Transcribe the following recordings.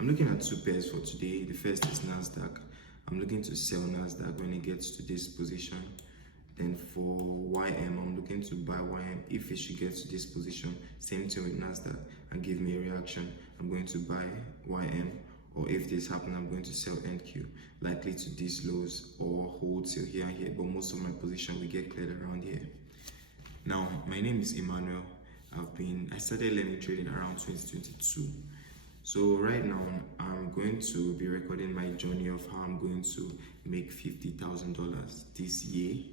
I'm looking at two pairs for today. The first is Nasdaq. I'm looking to sell Nasdaq when it gets to this position. Then for YM, I'm looking to buy YM if it should get to this position. Same thing with Nasdaq and give me a reaction. I'm going to buy YM, or if this happens, I'm going to sell NQ, likely to these lows or hold till here and here. But most of my position will get cleared around here. Now, my name is Emmanuel. I started learning trading around 2022. So right now, I'm going to be recording my journey of how I'm going to make $50,000 this year.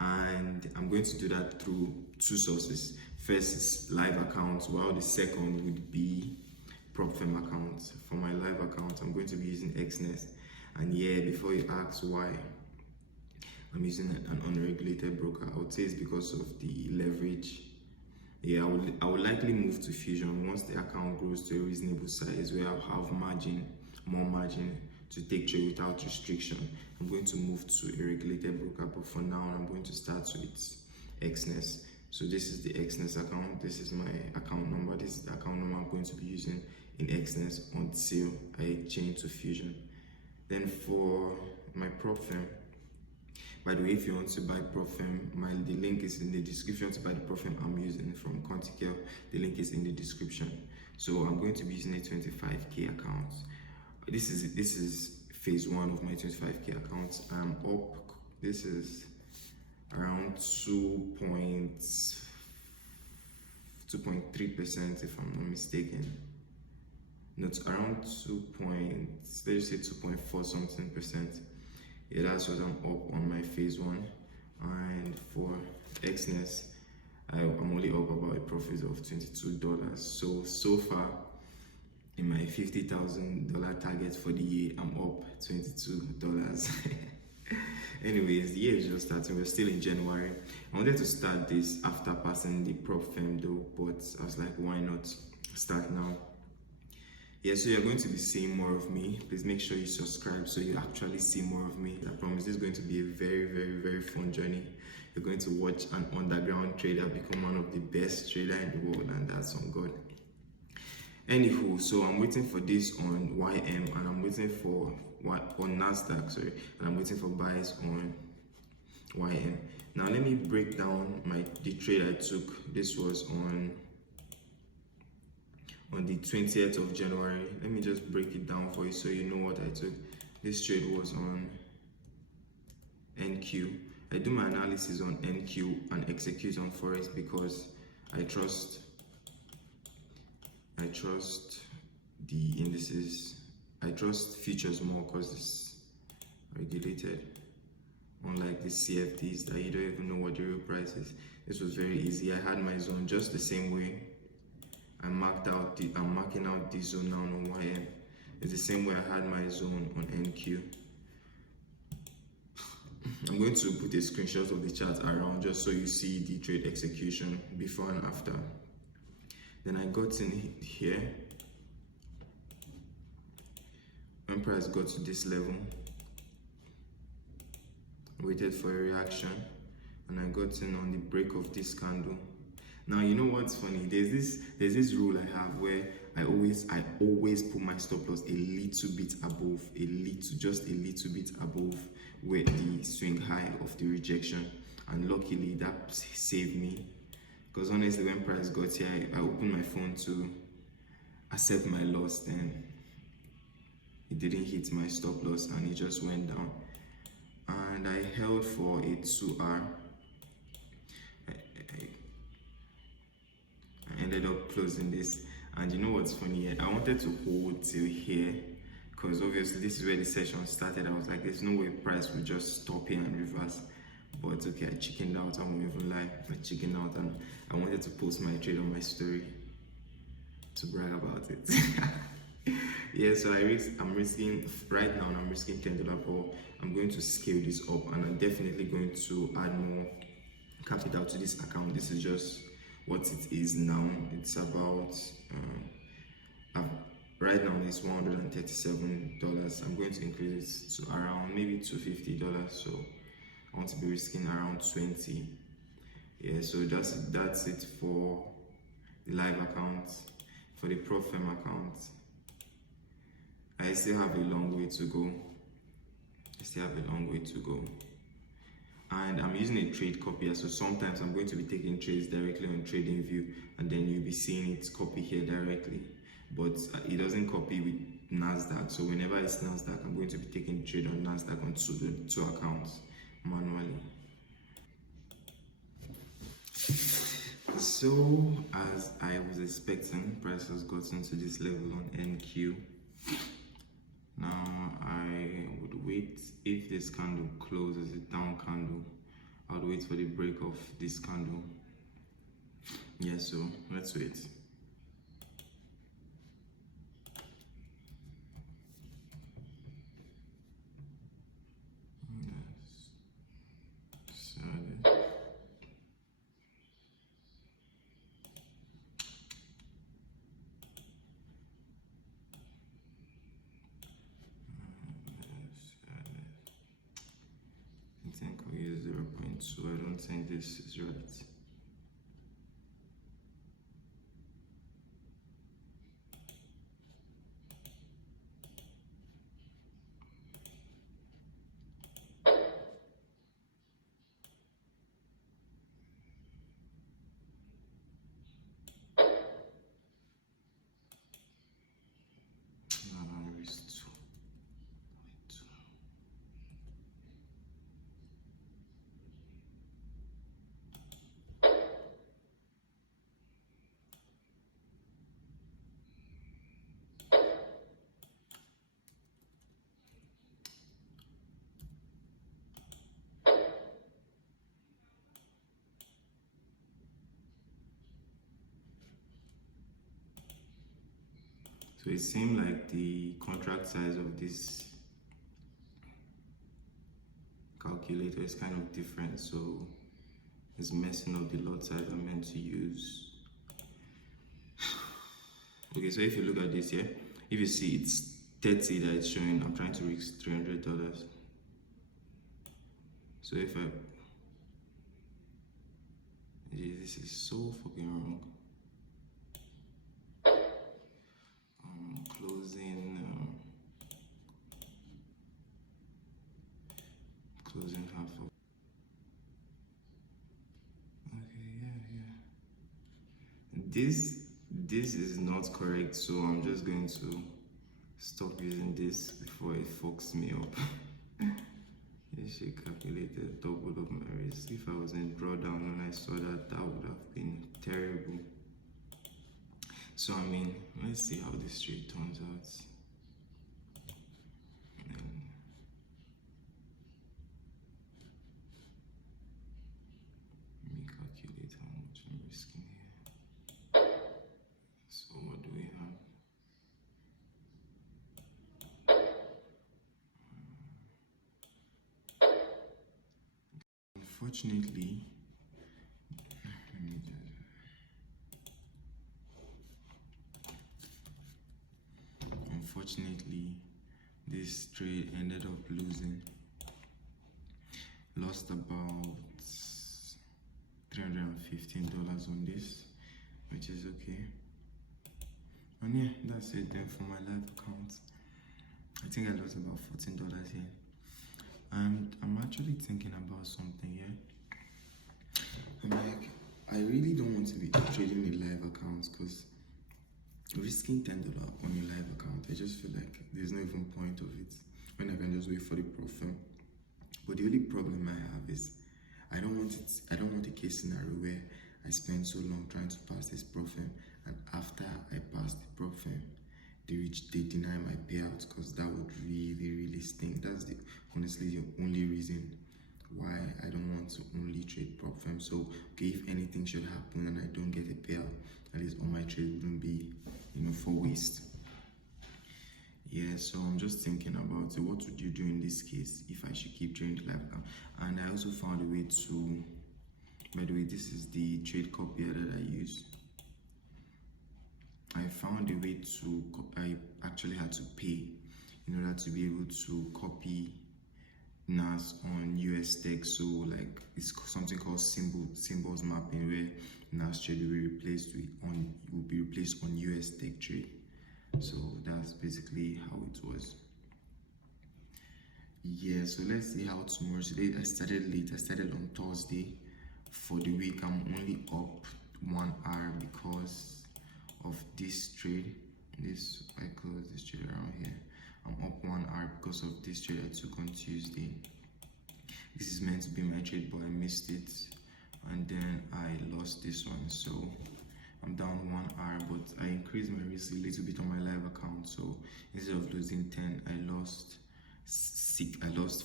And I'm going to do that through two sources. First is live accounts, while the second would be Propfirm accounts. For my live account, I'm going to be using XNest. And yeah, before you ask why I'm using an unregulated broker, I would say it's because of the leverage. Yeah, I would likely move to Fusion once the account grows to a reasonable size where I'll have more margin to take trade without restriction. I'm going to move to a regulated broker, but for now I'm going to start with XNest. So this is the XNest account. This is my account number. This is the account number I'm going to be using in XNest until I change to Fusion. Then for my Propfirm, by the way, if you want to buy Propfirm, the link is in the description. To buy the Propfirm I'm using from Conticel, the link is in the description. So I'm going to be using a 25k account. This is phase one of my 25k account. I'm up. This is around 2.3% if I'm not mistaken. No, it's around 2.4 something percent. Yeah, that's what I'm up on my phase one. And for XNest, I'm only up about a profit of $22. So far, in my $50,000 target for the year, I'm up $22. Anyways, the year is just starting. We're still in January. I wanted to start this after passing the Propfirm though, but I was like, why not start now? Yeah, so you're going to be seeing more of me. Please make sure you subscribe so you actually see more of me. I promise this is going to be a very, very, very fun journey. You're going to watch an underground trader become one of the best traders in the world, and that's on God. Anywho, so I'm waiting for this on YM, and I'm waiting for on Nasdaq, sorry, and I'm waiting for buys on YM. Now let me break down the trade I took. This was on the 20th of January. Let me just break it down for you so you know what I took. This trade was on NQ. I do my analysis on NQ and execute on Forex because I trust the indices. I trust futures more because it's regulated, unlike the CFDs that you don't even know what the real price is. This was very easy. I had my zone just the same way I'm marking out this zone now on YM. It's the same way I had my zone on NQ. I'm going to put a screenshot of the chart around just so you see the trade execution before and after. Then I got in here. When price got to this level, waited for a reaction, and I got in on the break of this candle. Now you know what's funny? There's this rule I have where I always put my stop loss a little bit above, just a little bit above where the swing high of the rejection, and luckily that saved me. Because honestly, when price got here, I opened my phone to accept my loss, then it didn't hit my stop loss and it just went down. And I held for a 2 hour. I ended up closing this, and you know what's funny? I wanted to hold till here because obviously this is where the session started. I was like, there's no way price would just stop here and reverse. But it's okay, I chickened out. I won't even lie. I chickened out, and I wanted to post my trade on my story to brag about it. Yeah, so I'm risking right now. I'm risking $10, but I'm going to scale this up, and I'm definitely going to add more capital to this account. This is just what it is now. It's about right now it's $137. I'm going to increase it to around maybe $250. So I want to be risking around 20. Yeah, so that's it for the live account. For the Propfirm account, I still have a long way to go. And I'm using a trade copier, so sometimes I'm going to be taking trades directly on TradingView, and then you'll be seeing it copy here directly, but it doesn't copy with NASDAQ. So whenever it's NASDAQ, I'm going to be taking trade on NASDAQ on two accounts manually. So as I was expecting, price has gotten to this level on NQ. Now I would wait. If this candle closes a down candle, I would wait for the break of this candle. Yeah, so let's wait. I think I'll use 0.2. I don't think this is right. So it seemed like the contract size of this calculator is kind of different, so it's messing up the lot size I'm meant to use. Okay, so if you look at this here, if you see it's 30 that it's showing, I'm trying to reach $300. So if I, this is so fucking wrong. Closing half of. Okay, yeah. This is not correct, so I'm just going to stop using this before it fucks me up. This shit calculated double of my risk. If I was in drawdown and I saw that, that would have been terrible. So I mean, let's see how this trade turns out. Let me calculate how much I'm risking here. So what do we have? Unfortunately, this trade ended up losing. Lost about $315 on this, which is okay. And yeah, that's it then for my live account. I think I lost about $14 here. And I'm actually thinking about something here. I'm like, I really don't want to be trading a live account because risking $10 on a live account, I just feel like there's no even point of it when I can just wait for the Propfirm. But the only problem I have is I don't want a case scenario where I spend so long trying to pass this Propfirm, and after I pass the Propfirm, they deny my payouts, because that would really stink. That's honestly the only reason why I don't want to only trade Propfirm. So okay, if anything should happen and I don't get a payout, at least all my trade wouldn't be, for waste. Yeah, so I'm just thinking about what would you do in this case if I should keep trading the live account. And I also found a way to, by the way, this is the trade copier that I use. I found a way to, I actually had to pay in order to be able to copy NAS on US tech. So like it's something called symbols mapping, where NAS trade will be replaced on US tech trade. So that's basically how it it was. Yeah, so let's see how tomorrow. Today I started late. I started on Thursday. For the week, I'm only up 1 hour because of this trade. I close this trade around here. I'm up 1 hour because of this trade I took on Tuesday. This is meant to be my trade, but I missed it, and then I lost this one. So I'm down 1 hour, but I increased my risk a little bit on my live account. So instead of losing 10, I lost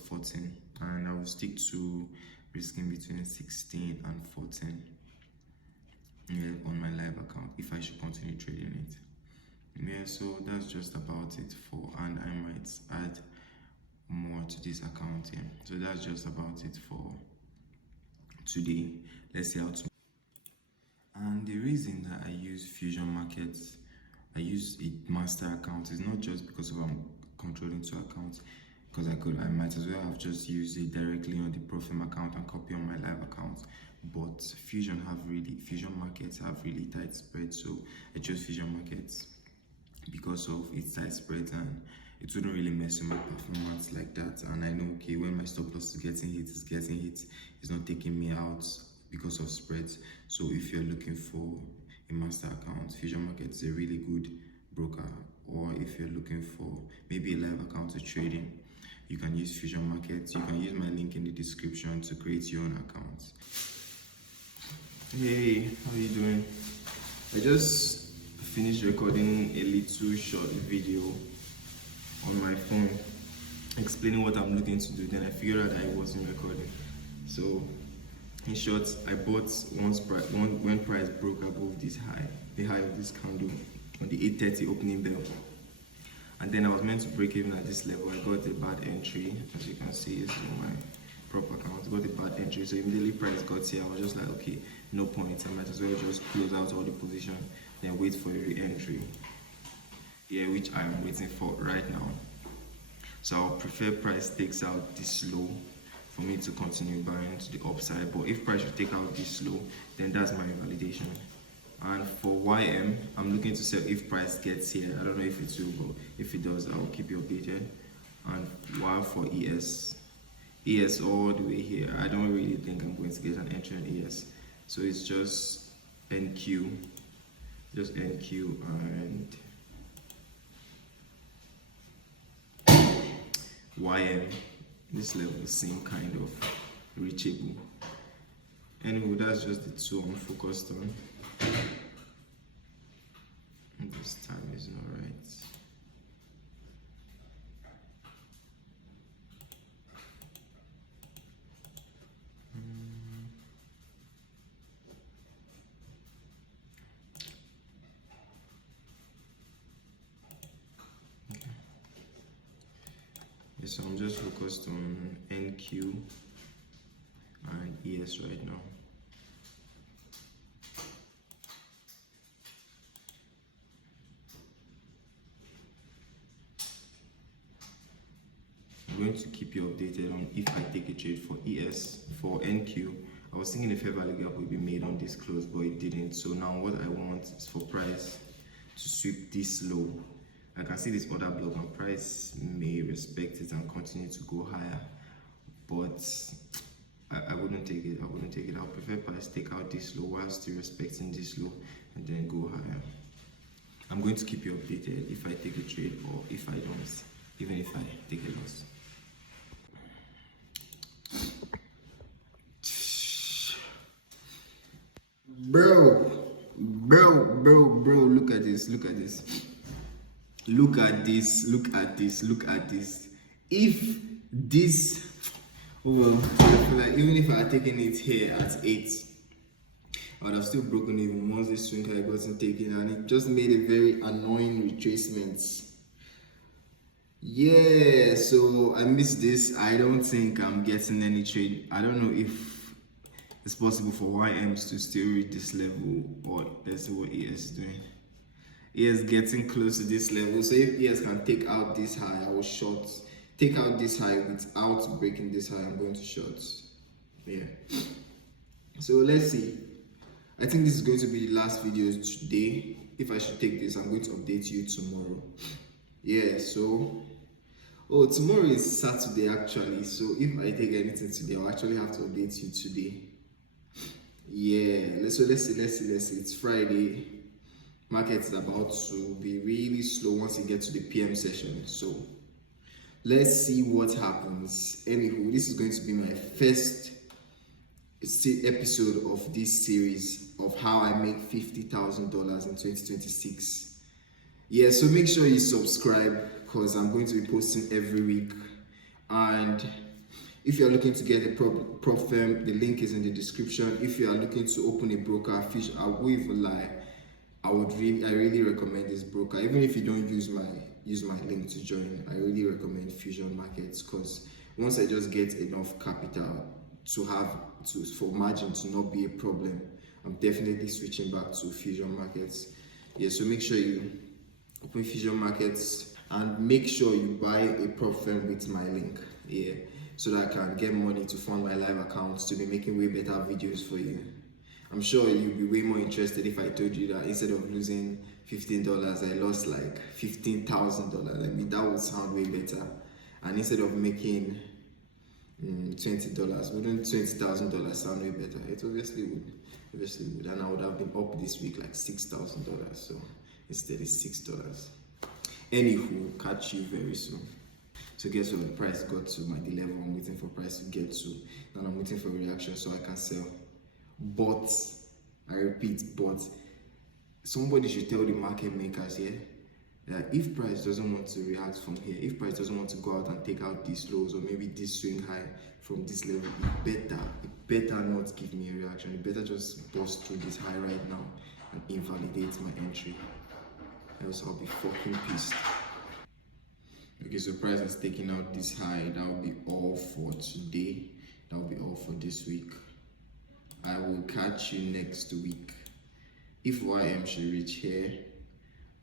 14, and I will stick to risking between 16 and 14 on my live account if I should continue trading it. Yeah, so that's just about it and I might add more to this account here. So that's just about it for today. Let's see how to. And the reason that I use Fusion Markets, I use a master account, is not just because I'm controlling 2 accounts, because I might as well have just used it directly on the Propfirm account and copy on my live account. But Fusion Markets have really tight spreads, so I chose Fusion Markets because of its tight spreads, and it wouldn't really mess with my performance like that. And I know, okay, when my stop loss is getting hit, it's not taking me out because of spreads. So if you're looking for a master account, Fusion Markets is a really good broker. Or if you're looking for maybe a live account to trading, you can use Fusion Markets. You can use my link in the description to create your own account. Hey, how are you doing? I just finished recording a little short video on my phone explaining what I'm looking to do. Then I figured out I wasn't recording. So in short, I bought when price broke above this high, the high of this candle on the 8:30 opening bell. And then I was meant to break even at this level. I got a bad entry, as you can see, it's on my prop account. I got a bad entry, so immediately price got here. I was just like, okay, no point. I might as well just close out all the position, then wait for a re-entry. Yeah, which I'm waiting for right now. So I'll prefer price takes out this low for me to continue buying to the upside. But if price should take out this low, then that's my validation. And for YM, I'm looking to sell if price gets here. I don't know if it will, but if it does, I'll keep you updated. And while for ES all the way here, I don't really think I'm going to get an entry on ES. So it's just NQ and YM. This level is same kind of reachable. Anyway, that's just the 2 I'm focused on. And this time is not right. Okay. Yeah, so I'm just focused on NQ and ES right now. I'm going to keep you updated on if I take a trade for ES. For NQ, I was thinking a fair value gap would be made on this close, but it didn't. So now what I want is for price to sweep this low. I can see this other block and price may respect it and continue to go higher, but I wouldn't take it. I'll prefer price take out this low while still respecting this low and then go higher. I'm going to keep you updated if I take a trade or if I don't, even if I take a loss. Bro, look at this. If this, well, like even if I had taken it here at 8, I would have still broken even once this swing high wasn't taken, and it just made a very annoying retracement. Yeah, so I missed this. I don't think I'm getting any trade. I don't know if it's possible for YMs to still reach this level, or let's see what ES is doing. ES getting close to this level, so if ES can take out this high, I will short. Take out this high without breaking this high, I'm going to short. Yeah. So let's see. I think this is going to be the last video today. If I should take this, I'm going to update you tomorrow. Yeah, so tomorrow is Saturday actually, so if I take anything today, I'll actually have to update you today. Yeah, let's see. It's Friday. Market is about to be really slow once you get to the PM session. So let's see what happens. Anywho, this is going to be my first episode of this series of how I make $50,000 in 2026. Yeah, so make sure you subscribe because I'm going to be posting every week. And if you're looking to get a Propfirm, the link is in the description. If you are looking to open a broker, I won't even lie, I really recommend this broker. Even if you don't use my link to join, I really recommend Fusion Markets because once I just get enough capital for margin to not be a problem, I'm definitely switching back to Fusion Markets. Yeah, so make sure you open Fusion Markets and make sure you buy a Propfirm with my link. Yeah, so that I can get money to fund my live accounts to be making way better videos for you. I'm sure you'd be way more interested if I told you that instead of losing $15, I lost like $15,000. I mean, that would sound way better. And instead of making $20, wouldn't $20,000 sound way better? It obviously would. And I would have been up this week like $6,000. So instead it's $6. Anywho, catch you very soon. So guess what? The price got to my level I'm waiting for price to get to. Now I'm waiting for a reaction so I can sell. But I repeat, but somebody should tell the market makers here that if price doesn't want to react from here, if price doesn't want to go out and take out these lows or maybe this swing high from this level, it better not give me a reaction. It better just bust through this high right now and invalidate my entry. Else I'll be fucking pissed. Okay, so price is taking out this high. That will be all for today. That will be all for this week. I will catch you next week. If YM should reach here,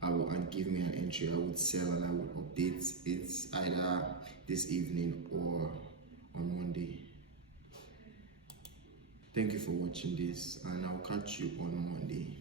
and give me an entry, I would sell and I would update it either this evening or on Monday. Thank you for watching this, and I'll catch you on Monday.